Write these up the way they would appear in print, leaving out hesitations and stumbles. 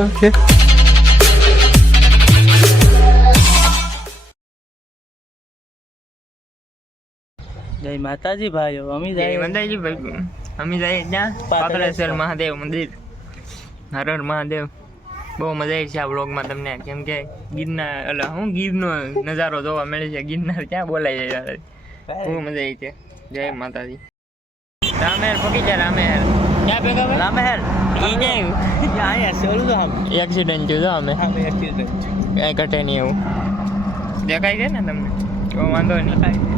Okay જય માતાજી ભાઈઓ અમે જાય મંદાજી ભાઈ અમે જાય ત્યાં પાતળેશ્વર મહાદેવ મંદિર હર હર મહાદેવ બહુ મજા આવી છે આ વ્લોગમાં તમને કેમ કે ગિરનાર એટલે હું ગીરનો નજારો જોવા મળે છે ગિરનાર ક્યાં બોલાય જાય બહુ મજા આવી છે જય માતાજી રામેર પકી જાય રામેર ક્યાં ભેગા રામેર ઈ જાય અહીંયા સોલું તો આમ એક્સિડન્ટ થયો તો અમે એક્સિડન્ટ કઈ ઘટે નહીં એવું દેખાય છે ને તમને તો વાંધો નહીં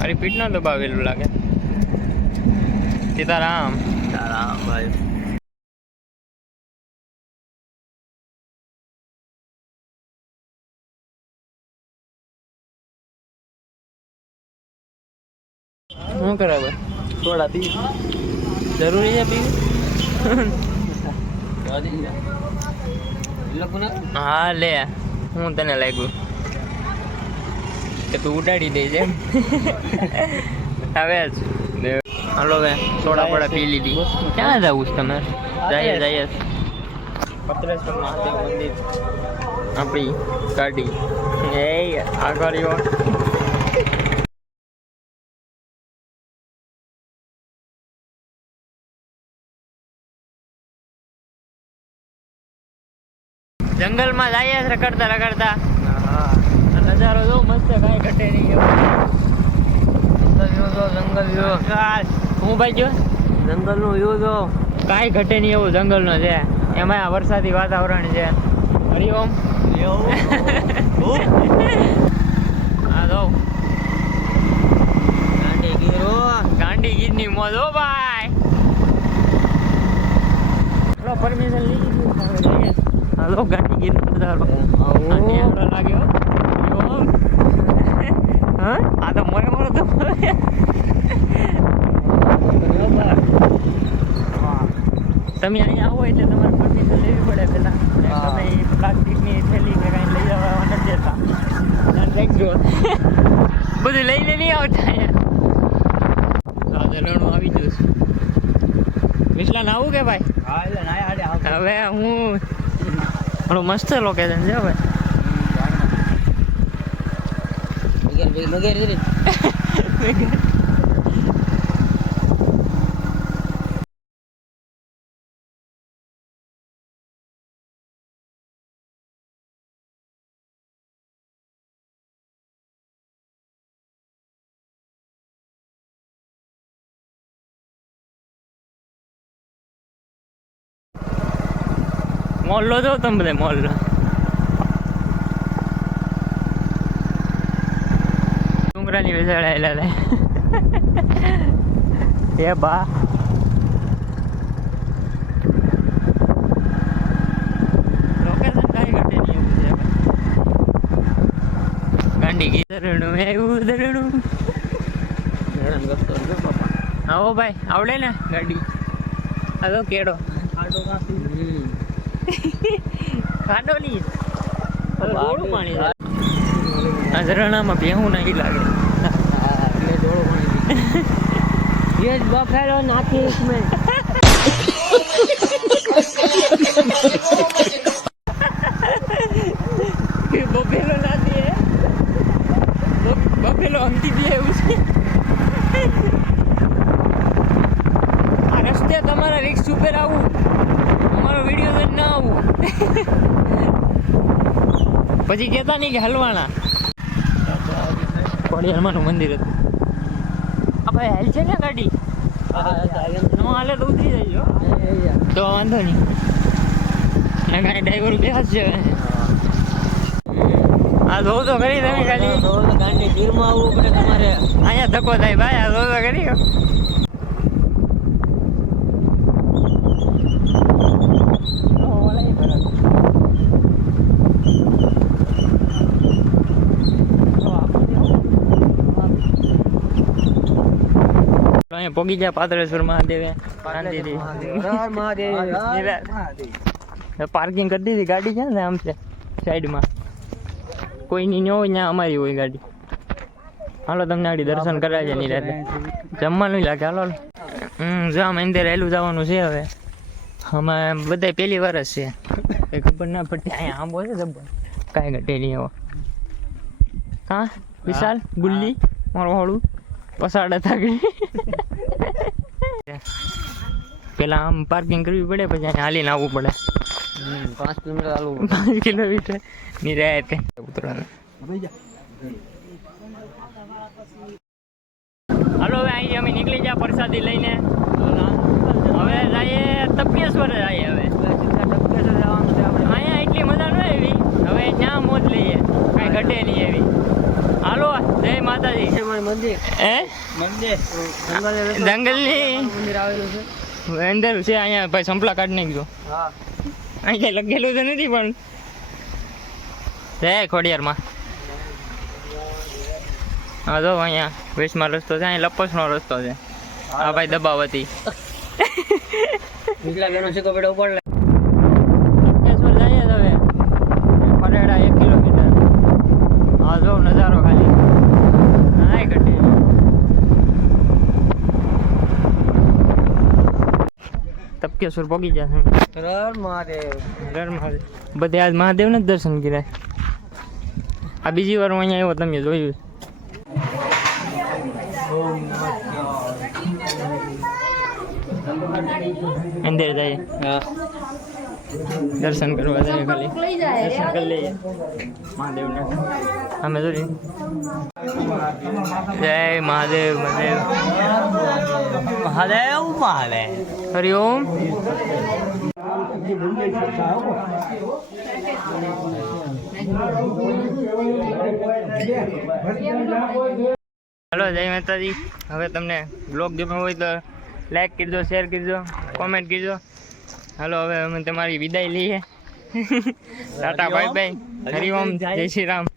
અરે પીઠ ના દબાવેલું લાગે સીતારામ સીતારામ ભાઈ શું કરાવે સોડા પી જરૂરી છે પીવું હા લે હું તને લાગ્યું કે તું ઉડાડી દે છે હવે જ હાલો હવે સોડા પડા પી લીધી ક્યાં જવું છે તમે જઈએ જઈએ પાતળેશ્વર મહાદેવ મંદિર આપણી ગાડી એ આગળ જંગલમાં જઈએ રખડતા રખડતા નજારો જો મસ્ત કાંઈ ઘટે નહીં જંગલ જો હું ભાઈ જો જંગલનો વ્યૂ જો કાંઈ ઘટે નહીં એવું જંગલનો છે એમાં આ વરસાદી વાતાવરણ છે હરિઓમ હા જો ગાંડી ગીરની મોજ હો ભાઈ પરમિશન લઈ લીધી હાલો ગાંડી ગીર નજારો લાગ્યો હા આ તો મોરે મોરે તો તમે અહીંયા આવો એટલે તમારે પરમિશન લેવી પડે પેલા તમે પ્લાસ્ટિકની થેલી કે કાંઈ લઈ જવા નથી દેતા રાખજો બધું લઈને નહીં આવતા અહીંયા ઝરણું આવી જશે વિસલાન આવું કે ભાઈ હા એટલે ના હવે હું થોડું મસ્ત લોકેશન છે ભાઈ મોલ્લો જો તમે બધે મોલ્લો ડુંગરાની બેસાડાયેલા એ બા લોકેશન કાંઈ ઘટે નહીં એવું છે ગાંડી ગી ધરણું એવું ધરણું આવો ભાઈ આવડે ને ગાડી આ તો કેડો ખાડો નહીં ડોળું પાણી આ ઝરણામાં ભેહું નહીં લાગે બફેલો નાખી બફેલો નાખી બફેલો અંકી દે એવું છે આ રસ્તે તમારા રિક્ષ ઉપર આવું અમારો વિડીયો જોઈને ના આવું પછી કહેતા નહીં કે હલવાના ખોડિયારમાંનું મંદિર હતું આ ભાઈ હાલ છે ને ગાડી નો હાલે તો ઉતરી જજો તો વાંધો નહીં ને કાંઈ ડ્રાઈવર બેસશે આ જોઉં તો કરી તમે ખાલી ગાંડી ગીરમાં આવવું પડે તમારે અહીંયા ધક્કો થાય ભાઈ આ જોઉં તો કરી અહીંયા પોગી ગયા પાતળેશ્વર મહાદેવે પાર્કિંગ કરી દીધી ગાડી છે ને આમ છે સાઈડમાં કોઈની ન હોય ત્યાં અમારી હોય ગાડી હાલો તમને આડી દર્શન કરાવીએ ની રાતે જમવાનું લાગે હાલો જા મંદિર હેલું જવાનું છે હવે. આમાં બધા પહેલી વાર જ છે, કંઈ ખબર ના પડતી. અહીંયા આંબો છે જબર, કાંઈ ઘટે નહીં એવો. હા વિશાલ ગુલ્લી મારું હોળું પસાડા થાકી. પેલા આમ પાર્કિંગ કરવી પડે, પછી અહીંયા હાલીને આવવું પડે. 5 કિલોમીટર ચાલુ. 5 કિલોમીટર ની રાતે ઉતરવાનું. હાલો હવે અહીં અમે નીકળી ગયા પ્રસાદી લઈને. હવે જઈએ તપકેશ્વર જઈએ. હવે અહીંયા એટલી મજા ન આવી, હવે ત્યાં મોજ લઈએ, કાંઈ ઘટે નહીં એવી. હાલો જય માતાજી. મંદિર હે મંદિર જંગલની મંદિર આવેલું છે. અંદર છે. અહીંયા ભાઈ સંપલા કાઢી નાખજો. હા અહીંયા લખેલું તો નથી પણ જય ખોડિયારમાં. હા જો અહીંયા વેસ્ટમાં રસ્તો છે, અહીંયા લપસનો રસ્તો છે. હા ભાઈ દબાવતી નીકળ્યા બેનો છે તો બેડો ઉપર લે. તપકેશ્વર જઈએ તો હવે પરેડા 1 કિલોમીટર. હા જો નજારો ખાલી નાય ઘટે. તપકેશ્વર પહોંચી જશે. હર મહાદેવ. બધે આજ મહાદેવને જ દર્શન કર્યા. આ બીજી વાર હું અહીંયા આવ્યો, તમે જોયું. અંદર જઈએ હા દર્શન કરવા જઈએ, ખાલી દર્શન કરી લઈએ મહાદેવને. અમે જોઈએ જય મહાદેવ. મહાદેવ મહાદેવ મહાદેવ. હરિઓમ. હલો જય માતાજી. હવે તમને બ્લોગ ગમ્યો હોય તો લાઈક કરજો, શેર કરજો, કોમેન્ટ કરજો. હાલો હવે અમે તમારી વિદાય લઈએ. Tata bye bye. હરિઓમ. જય શ્રી રામ.